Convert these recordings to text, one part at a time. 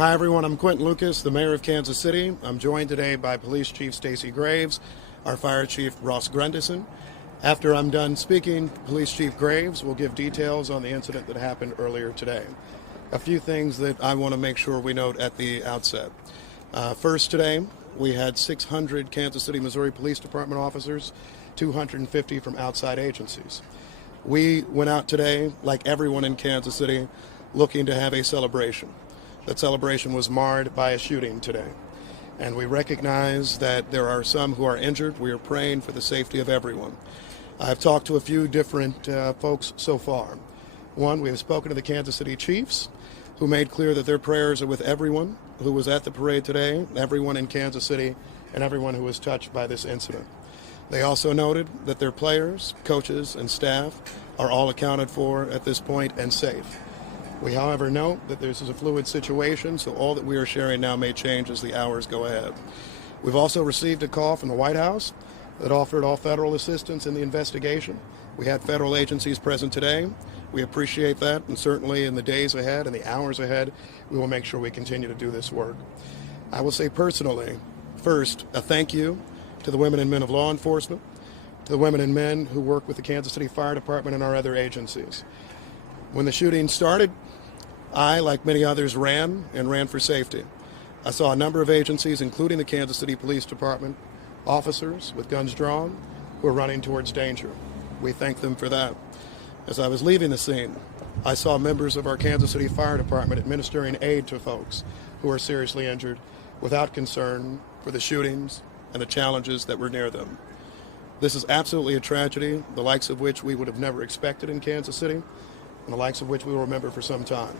Hi everyone, I'm Quentin Lucas, the Mayor of Kansas City. I'm joined today by Police Chief Stacey Graves, our Fire Chief Ross Grendison. After I'm done speaking, Police Chief Graves will give details on the incident that happened earlier today. A few things that I want to make sure we note at the outset. First today, we had 600 Kansas City, Missouri Police Department officers, 250 from outside agencies. We went out today, like everyone in Kansas City, looking to have a celebration. That celebration was marred by a shooting today. And we recognize that there are some who are injured. We are praying for the safety of everyone. I've talked to a few different folks so far. One, we have spoken to the Kansas City Chiefs, who made clear that their prayers are with everyone who was at the parade today, everyone in Kansas City, and everyone who was touched by this incident. They also noted that their players, coaches, and staff are all accounted for at this point and safe. We, however, note that this is a fluid situation, so all that we are sharing now may change as the hours go ahead. We've also received a call from the White House that offered all federal assistance in the investigation. We had federal agencies present today. We appreciate that, and certainly in the days ahead and the hours ahead, we will make sure we continue to do this work. I will say personally, first, a thank you to the women and men of law enforcement, to the women and men who work with the Kansas City Fire Department and our other agencies. When the shooting started, I, like many others, ran for safety. I saw a number of agencies, including the Kansas City Police Department, officers with guns drawn who were running towards danger. We thank them for that. As I was leaving the scene, I saw members of our Kansas City Fire Department administering aid to folks who are seriously injured without concern for the shootings and the challenges that were near them. This is absolutely a tragedy, the likes of which we would have never expected in Kansas City, and the likes of which we will remember for some time.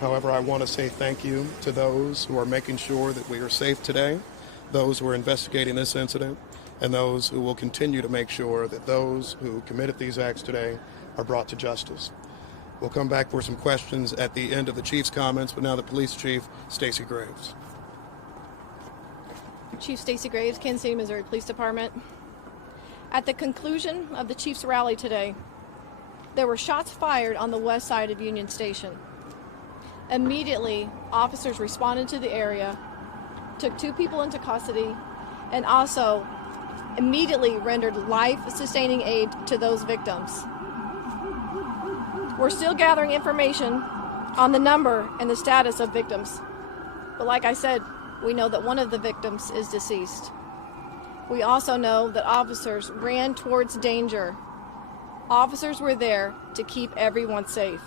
However, I want to say thank you to those who are making sure that we are safe today, those who are investigating this incident, and those who will continue to make sure that those who committed these acts today are brought to justice. We'll come back for some questions at the end of the Chief's comments, but now the Police Chief, Stacey Graves. Chief Stacey Graves, Kansas City, Missouri Police Department. At the conclusion of the Chiefs rally today, there were shots fired on the west side of Union Station. Immediately, officers responded to the area, took 2 people into custody, and also immediately rendered life-sustaining aid to those victims. We're still gathering information on the number and the status of victims. But like I said, we know that one of the victims is deceased. We also know that officers ran towards danger. Officers were there to keep everyone safe.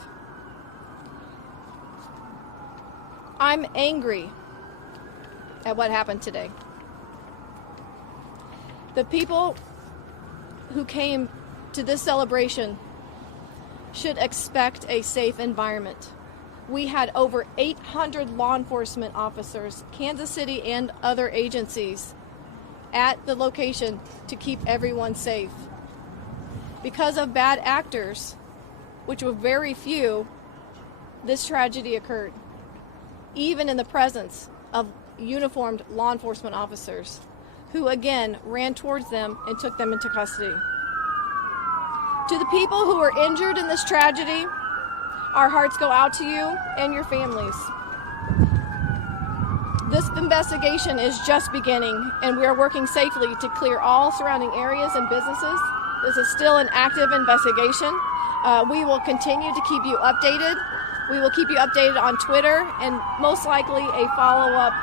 I'm angry at what happened today. The people who came to this celebration should expect a safe environment. We had over 800 law enforcement officers, Kansas City and other agencies, at the location to keep everyone safe. Because of bad actors, which were very few, this tragedy occurred, even in the presence of uniformed law enforcement officers, who again ran towards them and took them into custody. To the people who were injured in this tragedy, our hearts go out to you and your families. This investigation is just beginning, and we are working safely to clear all surrounding areas and businesses. This is still an active investigation. We will continue to keep you updated. We will keep you updated on Twitter and most likely a follow-up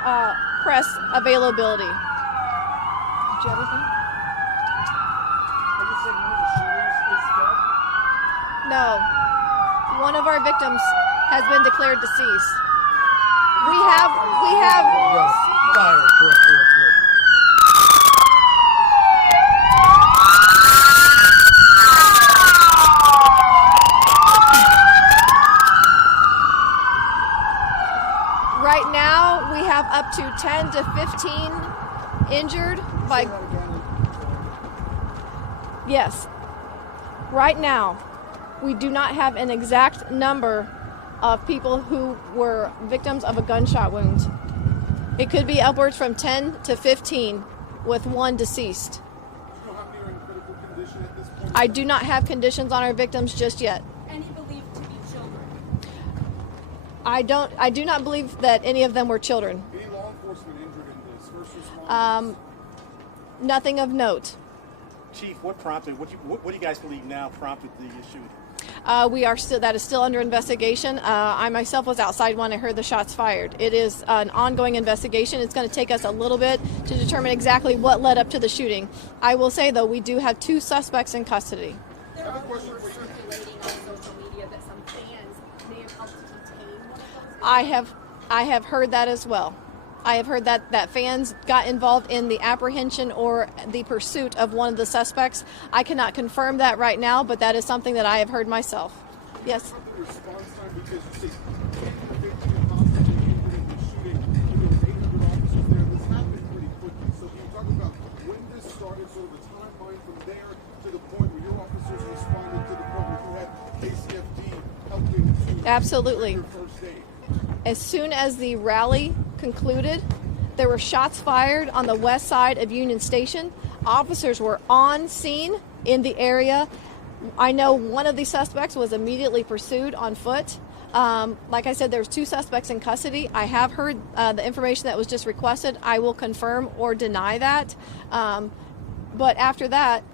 press availability. Did you have anything? No. One of our victims has been declared deceased. We have Fire directly up here. Right now, we have up to 10 to 15 injured by... Yes. Right now, we do not have an exact number of people who were victims of a gunshot wound. It could be upwards from 10 to 15, with 1 deceased. I do not have conditions on our victims just yet. Any believed to be children? I do not believe that any of them were children. Any law enforcement injured in this? First responders? Nothing of note. Chief, what do you guys believe now prompted the shooting? That is still under investigation. I myself was outside when I heard the shots fired. It is an ongoing investigation. It's going to take us a little bit to determine exactly what led up to the shooting. I will say, though, we do have 2 suspects in custody. There are reports circulating on social media that some fans may have helped detain one of those. I have heard that as well. I have heard that fans got involved in the apprehension or the pursuit of one of the suspects. I cannot confirm that right now, but that is something that I have heard myself. Yes. The response time, because you say 10 to 15 possibly injured in the shooting, and there was 800 officers there. This happened pretty quickly. So can you talk about when this started, sort of the timeline from there to the point where your officers responded to the point where you had KCFD helping to Absolutely. your first aid? As soon as the rally concluded, there were shots fired on the west side of Union Station. Officers were on scene in the area. I know one of the suspects was immediately pursued on foot. Like I said, there's 2 suspects in custody. I have heard the information that was just requested. I will confirm or deny that. But after that,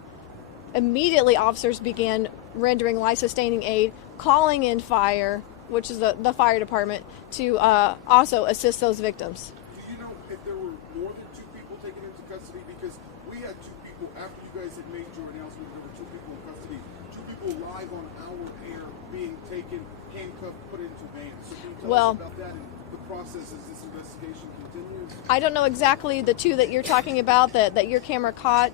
immediately officers began rendering life-sustaining aid, calling in fire, which is the fire department, to also assist those victims. Do you know if there were more than 2 people taken into custody? Because we had 2 people, after you guys had made your announcement, there were 2 people in custody, 2 people live on our air being taken, handcuffed, put into vans. So can you tell us about that and the process as this investigation continues? I don't know exactly the 2 that you're talking about that your camera caught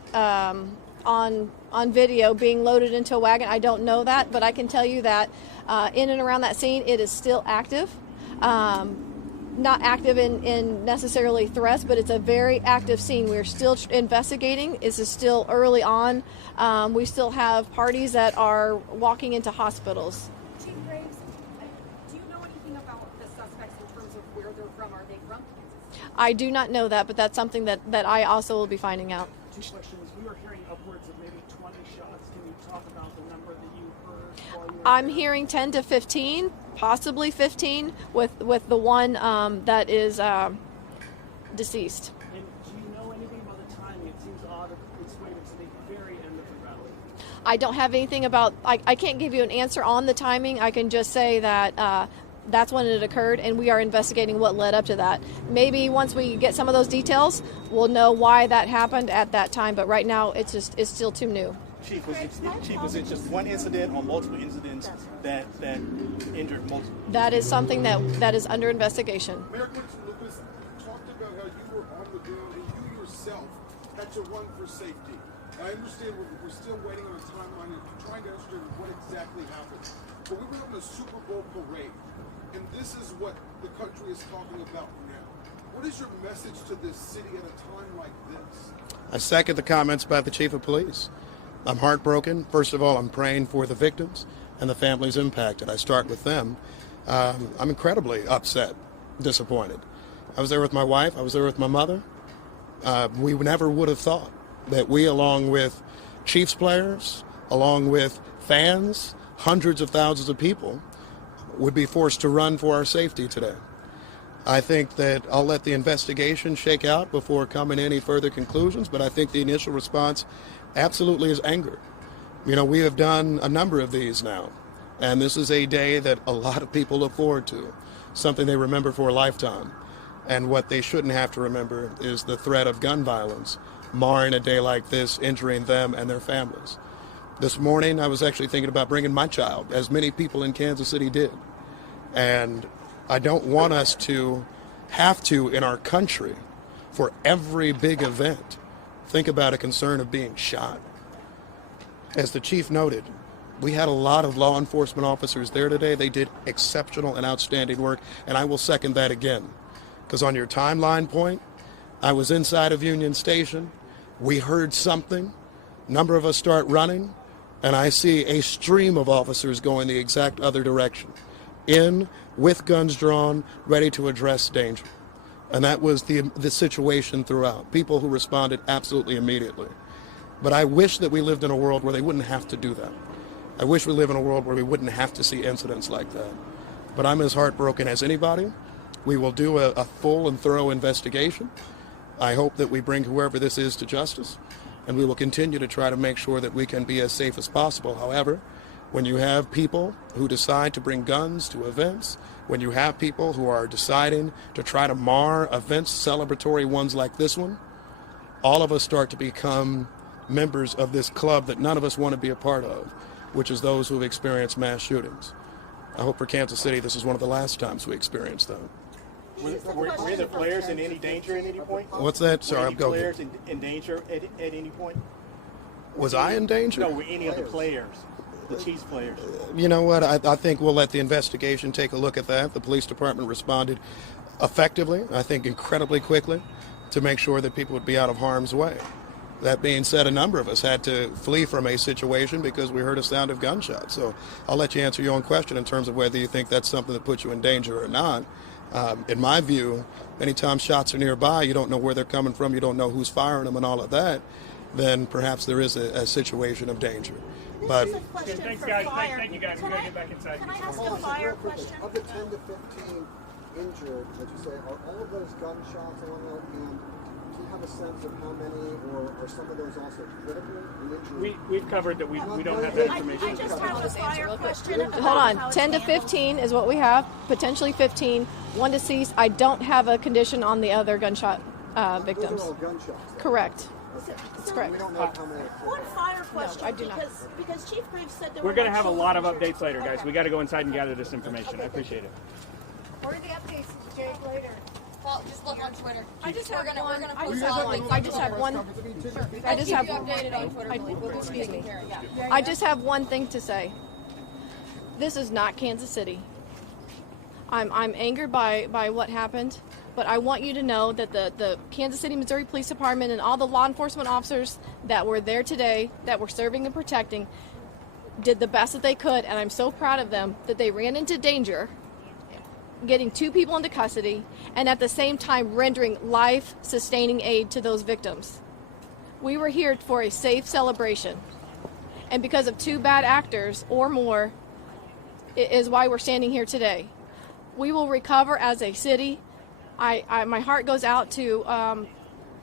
on video being loaded into a wagon. I don't know that, but I can tell you that in and around that scene, it is still active. Not active in necessarily threats, but it's a very active scene. We're still investigating. This is still early on. We still have parties that are walking into hospitals. Chief Graves, do you know anything about the suspects in terms of where they're from? Are they from Kansas City? I do not know that, but that's something that I also will be finding out. 2 questions. We were hearing upwards of maybe 20 shots. Can you talk about the number that you heard while you were I'm there? hearing 10 to 15, possibly 15, with the one that is deceased. And do you know anything about the timing? It seems odd if it's waited to the very end of the rally. I don't have anything about. I can't give you an answer on the timing. I can just say that that's when it occurred, and we are investigating what led up to that. Maybe once we get some of those details, we'll know why that happened at that time. But right now, it's still too new. Chief, was it just one incident or multiple incidents that injured multiple? That is something that is under investigation. Mayor Clinton Lucas talked about how you were on the ground and you yourself had to run for safety. I understand we're still waiting on a timeline and trying to understand what exactly happened. But we were having a Super Bowl parade, and this is what the country is talking about now. What is your message to this city at a time like this? I second the comments by the chief of police. I'm heartbroken. First of all, I'm praying for the victims and the families impacted. I start with them. I'm incredibly upset, disappointed. I was there with my wife. I was there with my mother. We never would have thought that we, along with Chiefs players, along with fans, hundreds of thousands of people, would be forced to run for our safety today. I think that I'll let the investigation shake out before coming to any further conclusions, but I think the initial response absolutely is anger. You know, we have done a number of these now, and this is a day that a lot of people look forward to, something they remember for a lifetime. And what they shouldn't have to remember is the threat of gun violence, marring a day like this, injuring them and their families. This morning, I was actually thinking about bringing my child, as many people in Kansas City did. And I don't want us to have to, in our country, for every big event, think about a concern of being shot. As the chief noted, we had a lot of law enforcement officers there today. They did exceptional and outstanding work, and I will second that again. Because on your timeline point, I was inside of Union Station. We heard something. A number of us start running, and I see a stream of officers going the exact other direction, in with guns drawn, ready to address danger. And that was the situation throughout. People who responded absolutely immediately. But I wish that we lived in a world where they wouldn't have to do that. I wish we live in a world where we wouldn't have to see incidents like that. but I'm as heartbroken as anybody. We will do a full and thorough investigation. I hope that we bring whoever this is to justice, and we will continue to try to make sure that we can be as safe as possible. However, when you have people who decide to bring guns to events, when you have people who are deciding to try to mar events, celebratory ones like this one, all of us start to become members of this club that none of us want to be a part of, which is those who have experienced mass shootings. I hope for Kansas City this is one of the last times we experience them. Were the players in any danger at any point? What's that? Sorry, Were I'm any going. players in danger at any point? Was I in danger? No, were any of the players, the Chiefs players? You know what? I think we'll let the investigation take a look at that. The police department responded effectively, I think incredibly quickly, to make sure that people would be out of harm's way. That being said, a number of us had to flee from a situation because we heard a sound of gunshots. So I'll let you answer your own question in terms of whether you think that's something that puts you in danger or not. In my view, anytime shots are nearby, you don't know where they're coming from, you don't know who's firing them and all of that, then perhaps there is a situation of danger. But Thanks, guys. Thank you, guys. We're going to get back inside. Can I ask a fire question? Of the 10 to 15 injured, as you say, are all of those gunshots along there? And do you have a sense of how many, or are some of those also critically injured? We've covered that. We don't have that information. I just have a fire question. Hold about how on. it's 10 to handled. 15 is what we have. Potentially 15. One deceased. I don't have a condition on the other gunshot victims. Those are all gunshots. though. Correct. So, correct. We don't know how many. one fire question, I do not. because Chief Graves said there We're were going to no have a children lot of injured. updates later, guys. We got to go inside and gather this information. I appreciate it. What are the updates, Jake, later? Well, just look on Twitter. I just We're have gonna one. I post just all have the one. links I on just the have press one. conference. I just have. Keep you updated on Twitter. We'll be Excuse me. taking care of that. I just have one thing to say. This is not Kansas City. I'm angered by what happened, but I want you to know that the Kansas City, Missouri Police Department and all the law enforcement officers that were there today, that were serving and protecting, did the best that they could, and I'm so proud of them that they ran into danger, getting 2 people into custody, and at the same time rendering life-sustaining aid to those victims. We were here for a safe celebration, and because of 2 bad actors or more, is why we're standing here today. We will recover as a city. My heart goes out to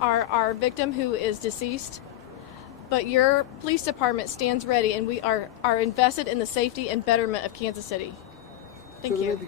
our victim who is deceased, but your police department stands ready, and we are invested in the safety and betterment of Kansas City. Thank you.